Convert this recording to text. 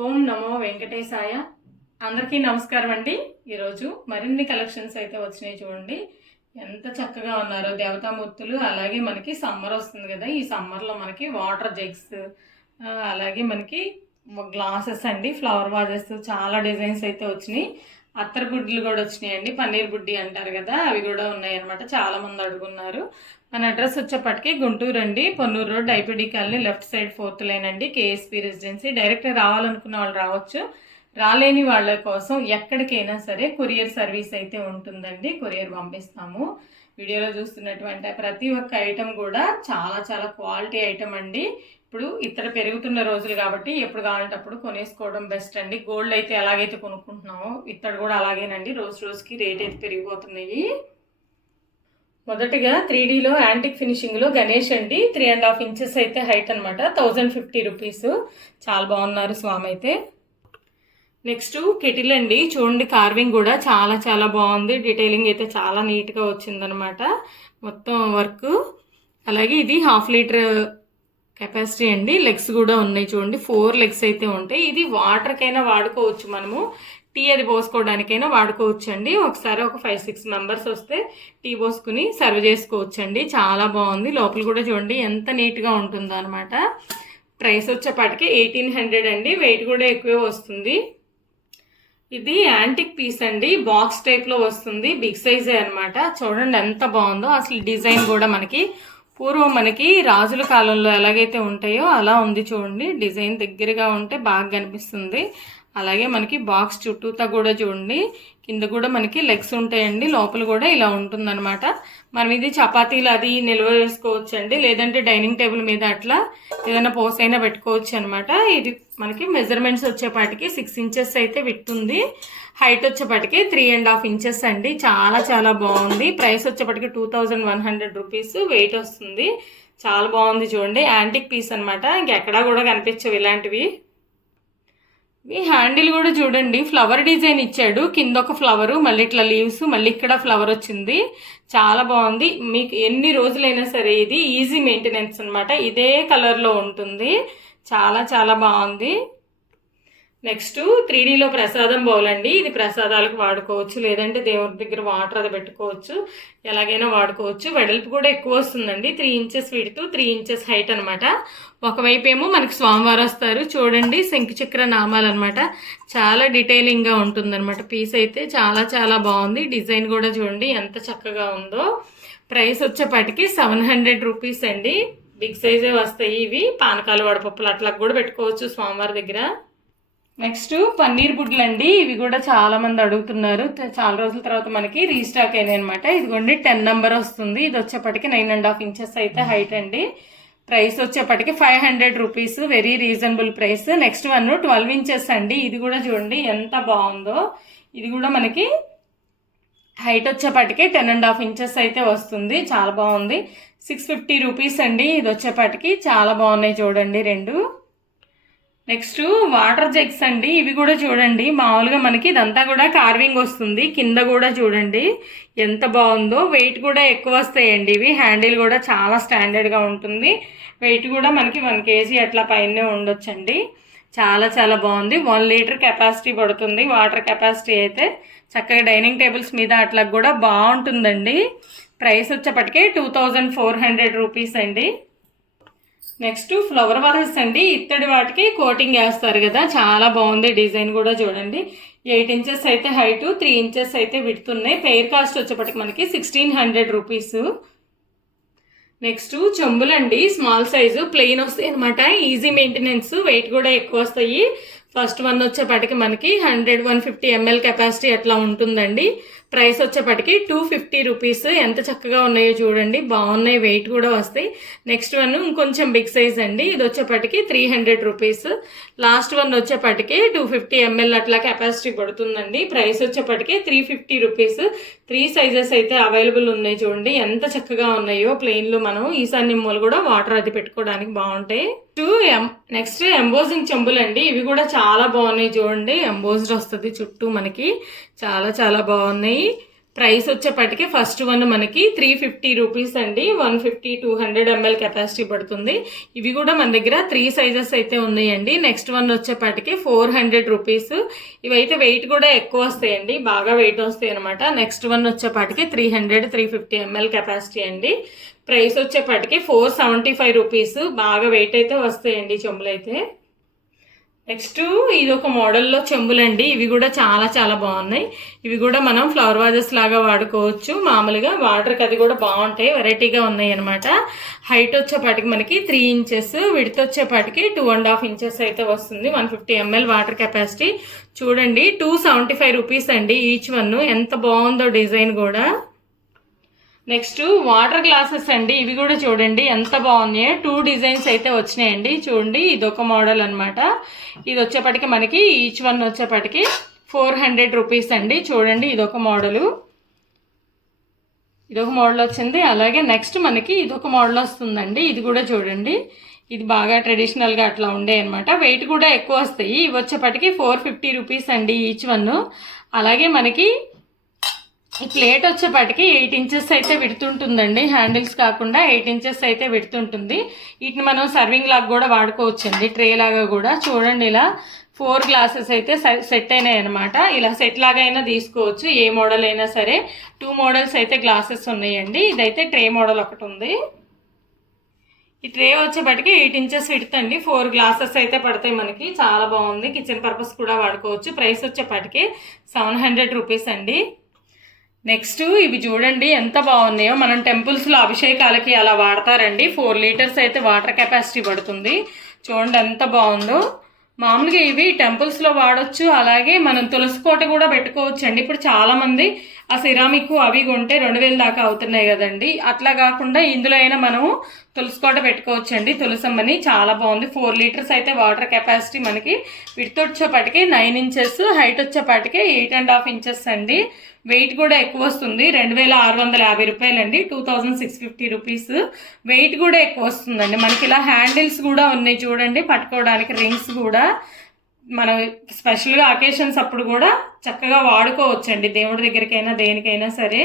ఓం నమో వెంకటేశాయ. అందరికీ నమస్కారం అండి. ఈరోజు మరిన్ని కలెక్షన్స్ అయితే వచ్చినాయి చూడండి. ఎంత చక్కగా ఉన్నారో దేవతామూర్తులు. అలాగే మనకి సమ్మర్ వస్తుంది కదా, ఈ సమ్మర్లో మనకి వాటర్ జగ్స్, అలాగే మనకి గ్లాసెస్ అండి, ఫ్లవర్ వాజెస్, చాలా డిజైన్స్ అయితే వచ్చినాయి. అత్తర్ బుడ్లు కూడా వచ్చినాయండి, పన్నీర్ బుడ్డి అంటారు కదా, అవి కూడా ఉన్నాయి అనమాట. చాలా మంది అడుగున్నారు. మన అడ్రస్ వచ్చేప్పటికి గుంటూరు అండి, Ponnur road, IPD colony, left side 4th line అండి, కేఎస్పీ రెసిడెన్సీ. డైరెక్ట్ రావాలనుకున్న వాళ్ళు రావచ్చు. రాలేని వాళ్ళ కోసం ఎక్కడికైనా సరే కొరియర్ సర్వీస్ అయితే ఉంటుందండి, కొరియర్ పంపిస్తాము. వీడియోలో చూస్తున్నటువంటి ప్రతి ఒక్క ఐటెం కూడా చాలా చాలా క్వాలిటీ ఐటెం అండి. ఇప్పుడు ఇత్తడి పెరుగుతున్న రోజులు కాబట్టి ఎప్పుడు కావాలంటే అప్పుడు కొనేసుకోవడం బెస్ట్ అండి. గోల్డ్ అయితే ఎలాగైతే కొనుక్కుంటున్నామో ఇత్తడి కూడా అలాగేనండి, రోజు రోజుకి రేట్ అయితే పెరిగిపోతున్నాయి. మొదటిగా 3Dలో యాంటిక్ ఫినిషింగ్లో గణేష్ అండి, 3.5 ఇంచెస్ అయితే హైట్ అనమాట, 1050 రూపీస్. చాలా బాగున్నారు స్వామి అయితే. నెక్స్ట్ కెటిల్ అండి, చూడండి కార్వింగ్ కూడా చాలా చాలా బాగుంది. డీటెయిలింగ్ అయితే చాలా నీట్గా వచ్చిందనమాట, మొత్తం వర్క్. అలాగే ఇది 1/2 లీటర్ కెపాసిటీ అండి. లెగ్స్ కూడా ఉన్నాయి చూడండి, 4 లెగ్స్ అయితే ఉంటాయి. ఇది వాటర్కైనా వాడుకోవచ్చు, మనము టీ అది పోసుకోవడానికైనా వాడుకోవచ్చు అండి. ఒకసారి ఒక 5-6 మెంబర్స్ వస్తే టీ పోసుకుని సర్వ్ చేసుకోవచ్చు అండి. చాలా బాగుంది. లోపల కూడా చూడండి ఎంత నీట్గా ఉంటుందో అనమాట. ప్రైస్ వచ్చేపాటికి 1800 అండి. వెయిట్ కూడా ఎక్కువే వస్తుంది. ఇది యాంటిక్ పీస్ అండి, బాక్స్ టైప్లో వస్తుంది, బిగ్ సైజే అనమాట. చూడండి ఎంత బాగుందో. అసలు డిజైన్ కూడా మనకి పూర్వం మనకి రాజుల కాలంలో ఎలాగైతే ఉంటాయో అలా ఉంది చూడండి. డిజైన్ దగ్గరగా ఉంటే బాగా కనిపిస్తుంది. అలాగే మనకి బాక్స్ చుట్టూతా కూడా చూడండి, కింద కూడా మనకి లెగ్స్ ఉంటాయండి, లోపల కూడా ఇలా ఉంటుందన్నమాట. మనం ఇది చపాతీలు అది నిల్వ వేసుకోవచ్చు అండి, లేదంటే డైనింగ్ టేబుల్ మీద అట్లా ఏదైనా పోసైనా పెట్టుకోవచ్చు అనమాట. ఇది మనకి మెజర్మెంట్స్ వచ్చేపాటికి 6 ఇంచెస్ అయితే విట్టుంది. హైట్ వచ్చేపాటికి 3.5 ఇంచెస్ అండి. చాలా చాలా బాగుంది. ప్రైస్ వచ్చేపాటికి 2100 రూపీస్. వెయిట్ వస్తుంది. చాలా బాగుంది చూడండి. యాంటిక్ పీస్ అనమాట, ఇంకెక్కడా కూడా కనిపించవు ఇలాంటివి. ఈ హ్యాండిల్ కూడా చూడండి, ఫ్లవర్ డిజైన్ ఇచ్చాడు, కింద ఒక ఫ్లవరు, మళ్ళీ ఇట్లా లీవ్స్, మళ్ళీ ఇక్కడ ఫ్లవర్ వచ్చింది. చాలా బాగుంది. మీకు ఎన్ని రోజులైనా సరే ఇది ఈజీ మెయింటెనెన్స్ అనమాట. ఇదే కలర్లో ఉంటుంది. చాలా చాలా బాగుంది. నెక్స్ట్ 3Dలో ప్రసాదం బౌల్ అండి. ఇది ప్రసాదాలకు వాడుకోవచ్చు, లేదంటే దేవుడి దగ్గర వాటర్ అది పెట్టుకోవచ్చు, ఎలాగైనా వాడుకోవచ్చు. వెడల్పు కూడా ఎక్కువ వస్తుందండి, 3 ఇంచెస్ విడ్త్, 3 ఇంచెస్ హైట్ అనమాట. ఒకవైపు ఏమో మనకి స్వామివారు వస్తారు చూడండి, శంఖచక్ర నామాలు అనమాట. చాలా డీటెయిలింగ్గా ఉంటుందన్నమాట. పీస్ అయితే చాలా చాలా బాగుంది. డిజైన్ కూడా చూడండి ఎంత చక్కగా ఉందో. ప్రైస్ వచ్చేపాటికి 700 రూపీస్ అండి. బిగ్ సైజే వస్తాయి ఇవి. పానకాలు వడపప్పులు అట్లా కూడా పెట్టుకోవచ్చు స్వామివారి దగ్గర. నెక్స్ట్ పన్నీర్ బుడ్లు అండి. ఇవి కూడా చాలా మంది అడుగుతున్నారు, చాలా రోజుల తర్వాత మనకి రీస్టాక్ అయినాయి అనమాట. ఇదిగోండి 10 నెంబర్ వస్తుంది. ఇది వచ్చేప్పటికి 9.5 ఇంచెస్ అయితే హైట్ అండి. ప్రైస్ వచ్చేప్పటికి 500 rupees. Very reasonable price. Next one 12 inches అండి. ఇది కూడా చూడండి ఎంత బాగుందో. ఇది కూడా మనకి హైట్ వచ్చేపాటికి 10.5 ఇంచెస్ అయితే వస్తుంది. చాలా బాగుంది. 650 రూపీస్ అండి. ఇది వచ్చేపాటికి చాలా బాగున్నాయి చూడండి రెండు. నెక్స్ట్ వాటర్ జగ్స్ అండి. ఇవి కూడా చూడండి, మామూలుగా మనకి ఇదంతా కూడా కార్వింగ్ వస్తుంది, కింద కూడా చూడండి ఎంత బాగుందో. వెయిట్ కూడా ఎక్కువ వస్తాయండి ఇవి. హ్యాండిల్ కూడా చాలా స్టాండర్డ్గా ఉంటుంది. వెయిట్ కూడా మనకి 1 kg అట్లా పైనే ఉండొచ్చండి. చాలా చాలా బాగుంది. 1 లీటర్ కెపాసిటీ పడుతుంది వాటర్ కెపాసిటీ అయితే. చక్కగా డైనింగ్ టేబుల్స్ మీద అట్లా కూడా బాగుంటుందండి. ప్రైస్ వచ్చేప్పటికే 2400 రూపీస్ అండి. నెక్స్ట్ ఫ్లవర్ వాజెస్ అండి. ఇత్తడి వాటికి కోటింగ్ వేస్తారు కదా, చాలా బాగుంది. డిజైన్ కూడా చూడండి. 8 ఇంచెస్ అయితే హైటు, 3 ఇంచెస్ అయితే విడుతున్నాయి. పెయిర్ కాస్ట్ వచ్చేప్పటికి మనకి 1600 రూపీస్. నెక్స్ట్ చెంబులండి, స్మాల్ సైజు ప్లెయిన్ వస్తాయి అనమాట. ఈజీ మెయింటెనెన్స్, వెయిట్ కూడా ఎక్కువ వస్తాయి. ఫస్ట్ వన్ వచ్చేపాటికి మనకి 150 ml కెపాసిటీ అట్లా ఉంటుందండి. ప్రైస్ వచ్చేపాటికి 250 రూపీస్. ఎంత చక్కగా ఉన్నాయో చూడండి, బాగున్నాయి. వెయిట్ కూడా వస్తాయి. నెక్స్ట్ వన్ ఇంకొంచెం బిగ్ సైజ్ అండి. ఇది వచ్చేపాటికి 300 రూపీస్. లాస్ట్ వన్ వచ్చేపాటికి 250 ml అట్లా కెపాసిటీ పడుతుందండి. ప్రైస్ వచ్చేపాటికి 350 రూపీస్. 3 సైజెస్ అయితే అవైలబుల్ ఉన్నాయి చూడండి, ఎంత చక్కగా ఉన్నాయో. ప్లెయిన్లో మనం ఈశాన్య మూల కూడా వాటర్ అది పెట్టుకోవడానికి బాగుంటాయి. నెక్స్ట్ ఎంబోజింగ్ చెంబులండి. ఇవి కూడా చాలా బాగున్నాయి చూడండి. ఎంబోజ్డ్ వస్తుంది చుట్టూ మనకి, చాలా చాలా బాగున్నాయి. ప్రైస్ వచ్చేపటికి ఫస్ట్ వన్ మనకి 350 రూపీస్ అండి. 150-200 ml కెపాసిటీ పడుతుంది. ఇవి కూడా మన దగ్గర 3 సైజెస్ అయితే ఉన్నాయండి. నెక్స్ట్ వన్ వచ్చేపటికి 400 రూపీస్. ఇవైతే వెయిట్ కూడా ఎక్కువ వస్తాయండి, బాగా వెయిట్ వస్తాయి అనమాట. నెక్స్ట్ వన్ వచ్చేపటికి 300-350 ml కెపాసిటీ అండి. ప్రైస్ వచ్చేపటికి 475 రూపీస్. బాగా వెయిట్ అయితే వస్తాయండి చెంబులు అయితే. నెక్స్ట్ ఇది ఒక మోడల్లో చెంబులండి. ఇవి కూడా చాలా చాలా బాగున్నాయి. ఇవి కూడా మనం ఫ్లవర్ వాజెస్ లాగా వాడుకోవచ్చు. మామూలుగా వాటర్కి అది కూడా బాగుంటాయి, వెరైటీగా ఉన్నాయి అనమాట. హైట్ వచ్చేపాటికి మనకి 3 ఇంచెస్, విడ్త్ వచ్చేపాటికి 2.5 ఇంచెస్ అయితే వస్తుంది. 150 ml వాటర్ కెపాసిటీ. చూడండి 275 రూపీస్ అండి ఈచ్ వన్. ఎంత బాగుందో డిజైన్ కూడా. నెక్స్ట్ వాటర్ గ్లాసెస్ అండి. ఇవి కూడా చూడండి ఎంత బాగున్నాయి. 2 డిజైన్స్ అయితే వచ్చినాయండి. చూడండి ఇదొక మోడల్ అనమాట. ఇది వచ్చేపటికి మనకి ఈచ్ వన్ వచ్చేపటికి 400 రూపీస్ అండి. చూడండి ఇదొక మోడల్ వచ్చింది. అలాగే నెక్స్ట్ మనకి ఇదొక మోడల్ వస్తుందండి. ఇది కూడా చూడండి, ఇది బాగా ట్రెడిషనల్గా అట్లా ఉండే అనమాట. వెయిట్ కూడా ఎక్కువ వస్తాయి. ఇవి వచ్చేపటికి 450 రూపీస్ అండి ఈచ్ వన్. అలాగే మనకి ఈ ప్లేట్ వచ్చేపాటికి 8 ఇంచెస్ అయితే విడుతుంటుందండి. హ్యాండిల్స్ కాకుండా 8 ఇంచెస్ అయితే విడుతుంటుంది. వీటిని మనం సర్వింగ్ లాగా కూడా వాడుకోవచ్చండి, ట్రే లాగా కూడా. చూడండి ఇలా 4 గ్లాసెస్ అయితే సెట్ అయినాయి అనమాట. ఇలా సెట్ లాగా అయినా తీసుకోవచ్చు, ఏ మోడల్ అయినా సరే. 2 మోడల్స్ అయితే గ్లాసెస్ ఉన్నాయండి. ఇదైతే ట్రే మోడల్ ఒకటి ఉంది. ఈ ట్రే వచ్చేపటికి 8 ఇంచెస్ విడుతండి. 4 గ్లాసెస్ అయితే పడతాయి మనకి. చాలా బాగుంది, కిచెన్ పర్పస్ కూడా వాడుకోవచ్చు. ప్రైస్ వచ్చేపటికి 700 రూపీస్ అండి. నెక్స్ట్ ఇవి చూడండి ఎంత బాగున్నాయో. మనం టెంపుల్స్లో అభిషేకాలకి అలా వాడతారండి. 4 లీటర్స్ అయితే వాటర్ కెపాసిటీ పడుతుంది. చూడండి ఎంత బాగుందో. మామూలుగా ఇవి టెంపుల్స్లో వాడచ్చు. అలాగే మనం తులసి కోట కూడా పెట్టుకోవచ్చు అండి. ఇప్పుడు చాలామంది ఆ సిరామిక్ అవి కొంటే 2000 దాకా అవుతున్నాయి కదండి. అట్లా కాకుండా ఇందులో అయినా మనము తులసి కోట పెట్టుకోవచ్చు అండి. తులసమ్మని చాలా బాగుంది. 4 లీటర్స్ అయితే వాటర్ కెపాసిటీ మనకి. విడ్త్ వచ్చేపాటికి 9 ఇంచెస్, హైట్ వచ్చేపాటికి 8.5 ఇంచెస్ అండి. వెయిట్ కూడా ఎక్కువ వస్తుంది. 2650 రూపాయలు అండి. 2650 రూపీస్. వెయిట్ కూడా ఎక్కువ వస్తుందండి. మనకి ఇలా హ్యాండిల్స్ కూడా ఉన్నాయి చూడండి, పట్టుకోవడానికి రింగ్స్ కూడా. మనం స్పెషల్గా అకేషన్స్ అప్పుడు కూడా చక్కగా వాడుకోవచ్చండి, దేవుడి దగ్గరికైనా దేనికైనా సరే.